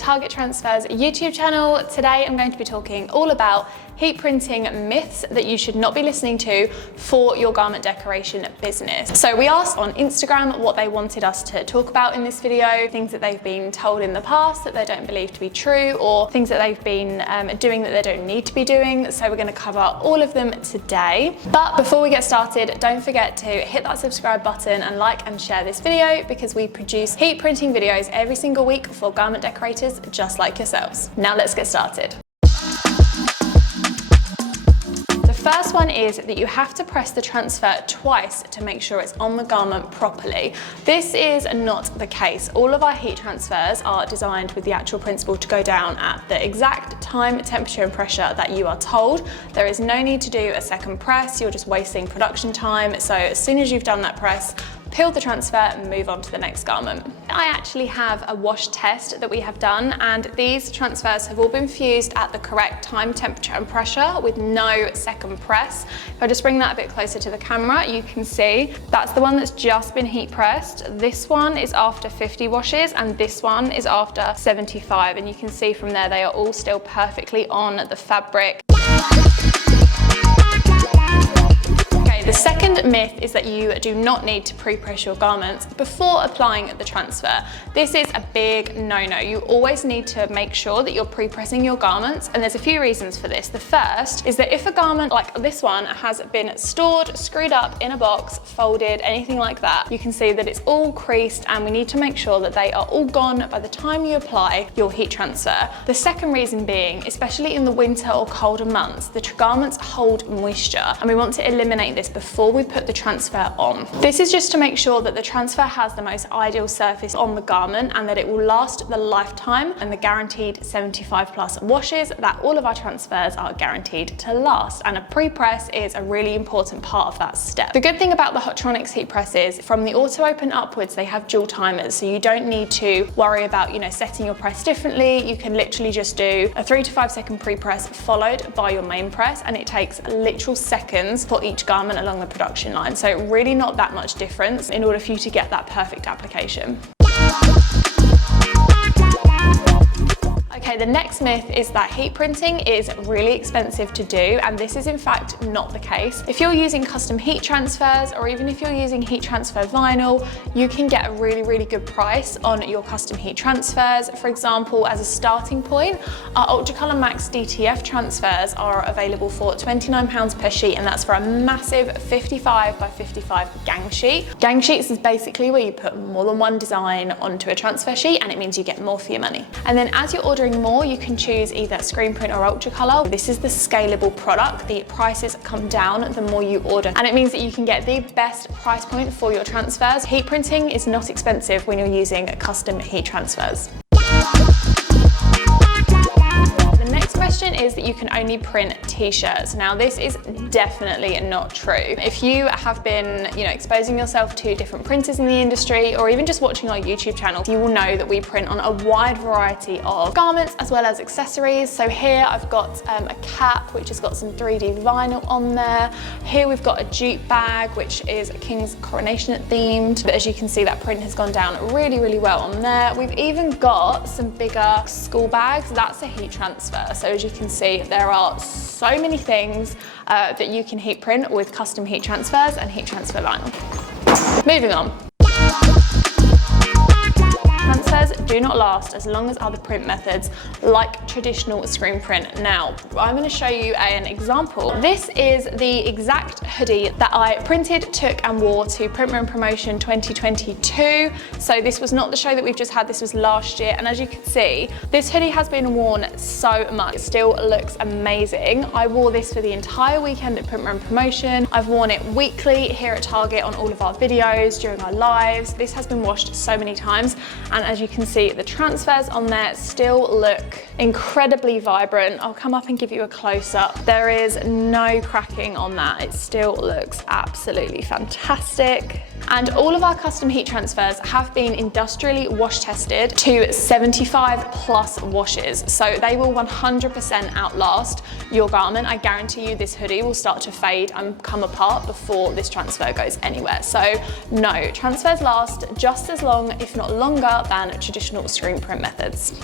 Target Transfers YouTube channel. Today I'm going to be talking all about heat printing myths that you should not be listening to for your garment decoration business. So we asked on Instagram what they wanted us to talk about in this video, things that they've been told in the past that they don't believe to be true, or things that they've been doing that they don't need to be doing. So we're going to cover all of them today. But before we get started, don't forget to hit that subscribe button and like and share this video, because we produce heat printing videos every single week for garment decorators just like yourselves. Now let's get started. The first one is that you have to press the transfer twice to make sure it's on the garment properly. This is not the case. All of our heat transfers are designed with the actual principle to go down at the exact time, temperature and pressure that you are told. There is no need to do a second press. You're just wasting production time. So as soon as you've done that press, peel the transfer and move on to the next garment. I actually have a wash test that we have done, and these transfers have all been fused at the correct time, temperature and pressure with no second press. If I just bring that a bit closer to the camera, you can see that's the one that's just been heat pressed. This one is after 50 washes and this one is after 75, and you can see from there they are all still perfectly on the fabric. The second myth is that you do not need to pre-press your garments before applying the transfer. This is a big no-no. You always need to make sure that you're pre-pressing your garments, and there's a few reasons for this. The first is that if a garment like this one has been stored, screwed up in a box, folded, anything like that, you can see that it's all creased, and we need to make sure that they are all gone by the time you apply your heat transfer. The second reason being, especially in the winter or colder months, the garments hold moisture, and we want to eliminate this before we put the transfer on. This is just to make sure that the transfer has the most ideal surface on the garment and that it will last the lifetime and the guaranteed 75 plus washes that all of our transfers are guaranteed to last. And a pre-press is a really important part of that step. The good thing about the Hotronics heat presses, from the auto open upwards, they have dual timers, so you don't need to worry about, setting your press differently. You can literally just do a 3 to 5 second pre-press followed by your main press, and it takes literal seconds for each garment along the production line. So really not that much difference in order for you to get that perfect application. Okay, the next myth is that heat printing is really expensive to do, and this is in fact not the case. If you're using custom heat transfers, or even if you're using heat transfer vinyl, you can get a really good price on your custom heat transfers. For example, as a starting point, our Ultracolor Max DTF transfers are available for £29 per sheet, and that's for a massive 55 by 55 gang sheet. Gang sheets is basically where you put more than one design onto a transfer sheet, and it means you get more for your money. And then as you're ordering more, you can choose either screen print or Ultracolor. This is the scalable product. The prices come down the more you order, and it means that you can get the best price point for your transfers. Heat printing is not expensive when you're using custom heat transfers. Question is that you can only print t-shirts. Now this is definitely not true. If you have been exposing yourself to different printers in the industry, or even just watching our YouTube channel, you will know that we print on a wide variety of garments as well as accessories. So here I've got a cap which has got some 3D vinyl on there. Here we've got a jute bag which is a King's Coronation themed, but as you can see that print has gone down really well on there. We've even got some bigger school bags. That's a heat transfer. So as you can see, there are so many things that you can heat print with custom heat transfers and heat transfer vinyl. Moving on. Transfers do not last as long as other print methods like traditional screen print. Now, I'm going to show you an example. This is the exact hoodie that I printed, took and wore to Print Room Promotion 2022. So this was not the show that we've just had, this was last year. And as you can see, this hoodie has been worn so much. It still looks amazing. I wore this for the entire weekend at Print Room Promotion. I've worn it weekly here at Target on all of our videos, during our lives. This has been washed so many times, and as you can see, the transfers on there still look incredibly vibrant. I'll come up and give you a close-up. There is no cracking on that. It still looks absolutely fantastic. And all of our custom heat transfers have been industrially wash tested to 75 plus washes. So they will 100% outlast your garment. I guarantee you this hoodie will start to fade and come apart before this transfer goes anywhere. So no, transfers last just as long, if not longer, than traditional screen print methods.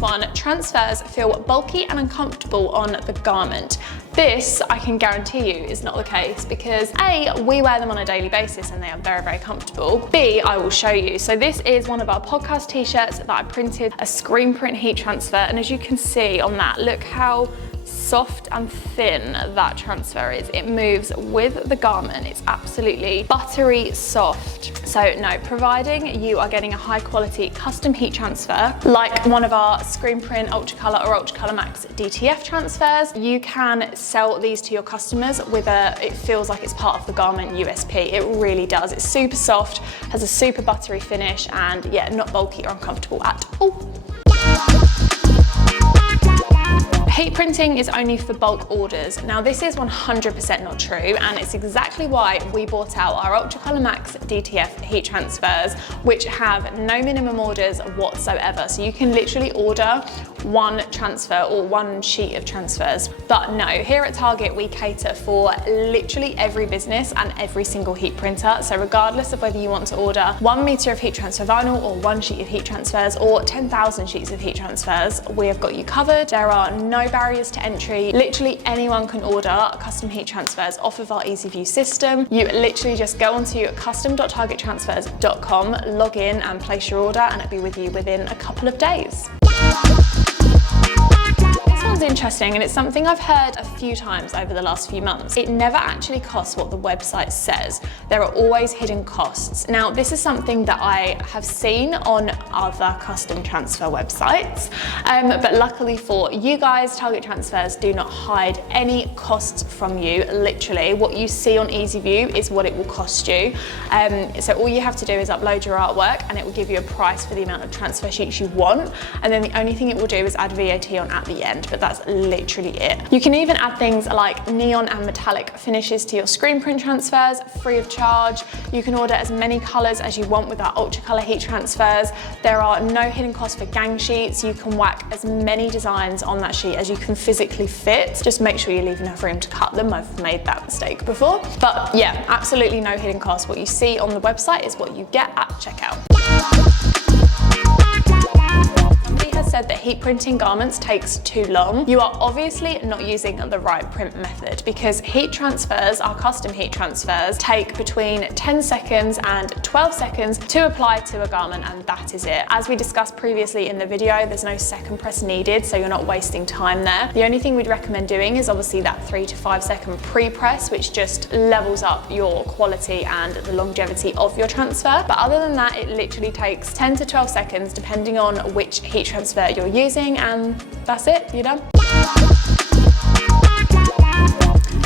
One, transfers feel bulky and uncomfortable on the garment. This, I can guarantee you, is not the case because A, we wear them on a daily basis and they are very, very comfortable. B, I will show you. So this is one of our podcast t-shirts that I printed a screen print heat transfer, and as you can see on that, look how soft and thin that transfer is. It moves with the garment. It's absolutely buttery soft. So no, providing you are getting a high quality custom heat transfer, like one of our screen print Ultra Color or Ultra Color Max DTF transfers, you can sell these to your customers with it feels like it's part of the garment USP. It really does. It's super soft, has a super buttery finish, and yeah, not bulky or uncomfortable at all. Heat printing is only for bulk orders. Now this is 100% not true, and it's exactly why we brought out our Ultra Color Max DTF heat transfers, which have no minimum orders whatsoever. So you can literally order one transfer or one sheet of transfers. But no, here at Target we cater for literally every business and every single heat printer. So regardless of whether you want to order 1 meter of heat transfer vinyl or 1 sheet of heat transfers or 10,000 sheets of heat transfers, we have got you covered. There are no barriers to entry. Literally anyone can order custom heat transfers off of our Easy View system. You literally just go onto custom.targettransfers.com, log in and place your order, and it'll be with you within a couple of days. This one's interesting, and it's something I've heard a few times over the last few months. It never actually costs what the website says. There are always hidden costs. Now, this is something that I have seen on other custom transfer websites, but luckily for you guys, Target Transfers do not hide any costs from you. Literally, what you see on Easy View is what it will cost you. So all you have to do is upload your artwork, and it will give you a price for the amount of transfer sheets you want, and then the only thing it will do is add VAT on at the end, but that's literally it. You can even add things like neon and metallic finishes to your screen print transfers free of charge. You can order as many colors as you want with our Ultra Color heat transfers. There are no hidden costs for gang sheets. You can whack as many designs on that sheet as you can physically fit. Just make sure you leave enough room to cut them. I've made that mistake before. But yeah, absolutely no hidden costs. What you see on the website is what you get at checkout. Said that heat printing garments takes too long. You are obviously not using the right print method, because heat transfers, our custom heat transfers, take between 10 seconds and 12 seconds to apply to a garment, and that is it. As we discussed previously in the video, there's no second press needed, so you're not wasting time there. The only thing we'd recommend doing is obviously that 3 to 5 second pre-press, which just levels up your quality and the longevity of your transfer. But other than that, it literally takes 10 to 12 seconds depending on which heat transfer you're using, and that's it, you're done.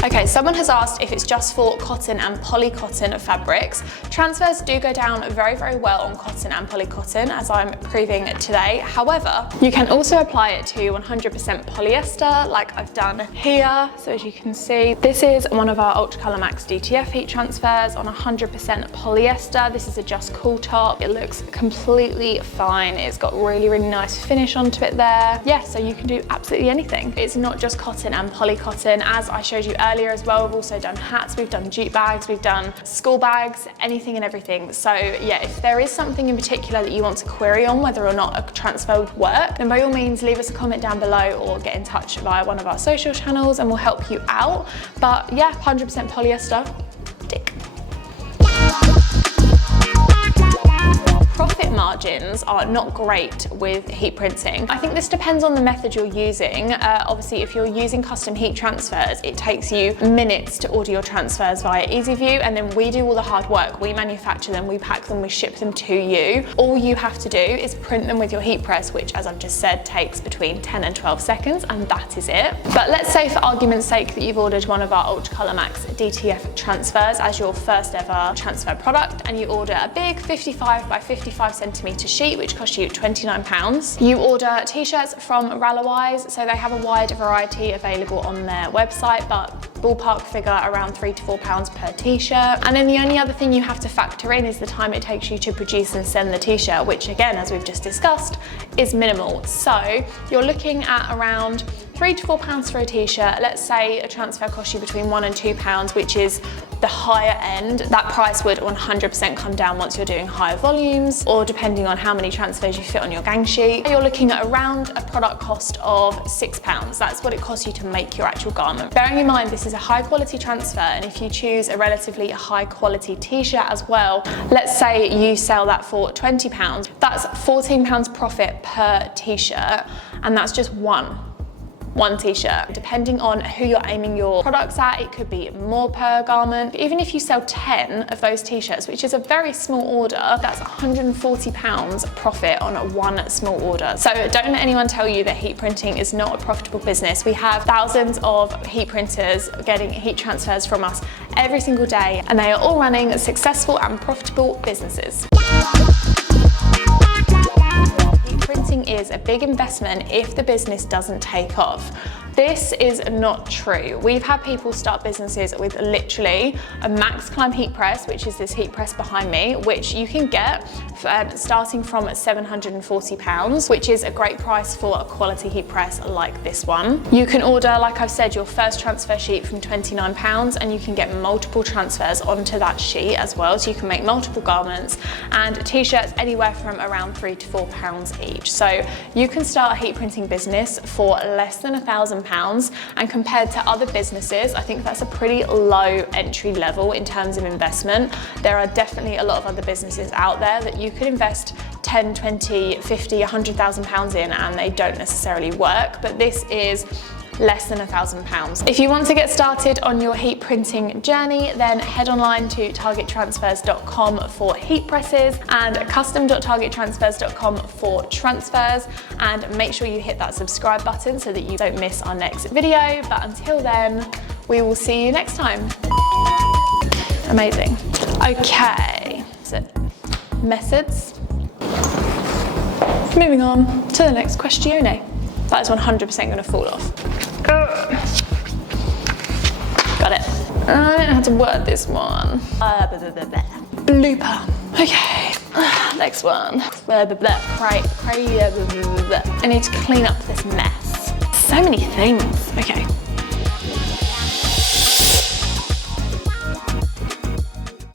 Okay, someone has asked if it's just for cotton and polycotton fabrics. Transfers do go down very, very well on cotton and polycotton, as I'm proving today. However, you can also apply it to 100% polyester, like I've done here. So as you can see, this is one of our Ultra Color Max DTF heat transfers on 100% polyester. This is a Just Cool top. It looks completely fine. It's got really, really nice finish onto it there. Yeah, so you can do absolutely anything. It's not just cotton and polycotton. As I showed you earlier as well, we've also done hats, we've done jute bags, we've done school bags, anything and everything. So yeah, if there is something in particular that you want to query on whether or not a transfer would work, then by all means leave us a comment down below or get in touch via one of our social channels and we'll help you out. But yeah, 100% polyester, tick. Profit margins are not great with heat printing. I think this depends on the method you're using. Obviously, if you're using custom heat transfers, it takes you minutes to order your transfers via Easy View, and then we do all the hard work. We manufacture them, we pack them, we ship them to you. All you have to do is print them with your heat press, which, as I've just said, takes between 10 and 12 seconds, and that is it. But let's say, for argument's sake, that you've ordered one of our Ultra Color Max DTF transfers as your first ever transfer product, and you order a big 55 by 55 centimetre sheet, which costs you £29. You order t-shirts from Rallowise, so they have a wide variety available on their website, but ballpark figure around £3 to £4 per t-shirt. And then the only other thing you have to factor in is the time it takes you to produce and send the t-shirt, which again, as we've just discussed, is minimal. So you're looking at around £3 to £4 for a t-shirt. Let's say a transfer costs you between £1 and £2, which is the higher end, that price would 100% come down once you're doing higher volumes, or depending on how many transfers you fit on your gang sheet. You're looking at around a product cost of £6. That's what it costs you to make your actual garment. Bearing in mind this is a high quality transfer, and if you choose a relatively high quality t-shirt as well, let's say you sell that for £20, that's £14 profit per t-shirt, and that's just one t-shirt. Depending on who you're aiming your products at, it could be more per garment. Even if you sell 10 of those t-shirts, which is a very small order, that's £140 profit on one small order. So don't let anyone tell you that heat printing is not a profitable business. We have thousands of heat printers getting heat transfers from us every single day, and they are all running successful and profitable businesses. Printing is a big investment if the business doesn't take off. This is not true. We've had people start businesses with literally a max climb heat press, which is this heat press behind me, which you can get starting from £740, which is a great price for a quality heat press like this one. You can order, like I've said, your first transfer sheet from £29, and you can get multiple transfers onto that sheet as well, so you can make multiple garments, and t-shirts anywhere from around £3 to £4 each. So you can start a heat printing business for less than £1,000, and compared to other businesses, I think that's a pretty low entry level in terms of investment. There are definitely a lot of other businesses out there that you could invest 10, 20, 50, £100,000 in, and they don't necessarily work, but this is less than £1,000. If you want to get started on your heat printing journey, then head online to targettransfers.com for heat presses and custom.targettransfers.com for transfers, and make sure you hit that subscribe button so that you don't miss our next video. But until then, we will see you next time. Amazing. Okay, so methods. Moving on to the next question. That is 100% going to fall off. Got it. I don't know how to word this one. Blooper. Okay, next one. I need to clean up this mess. So many things. Okay.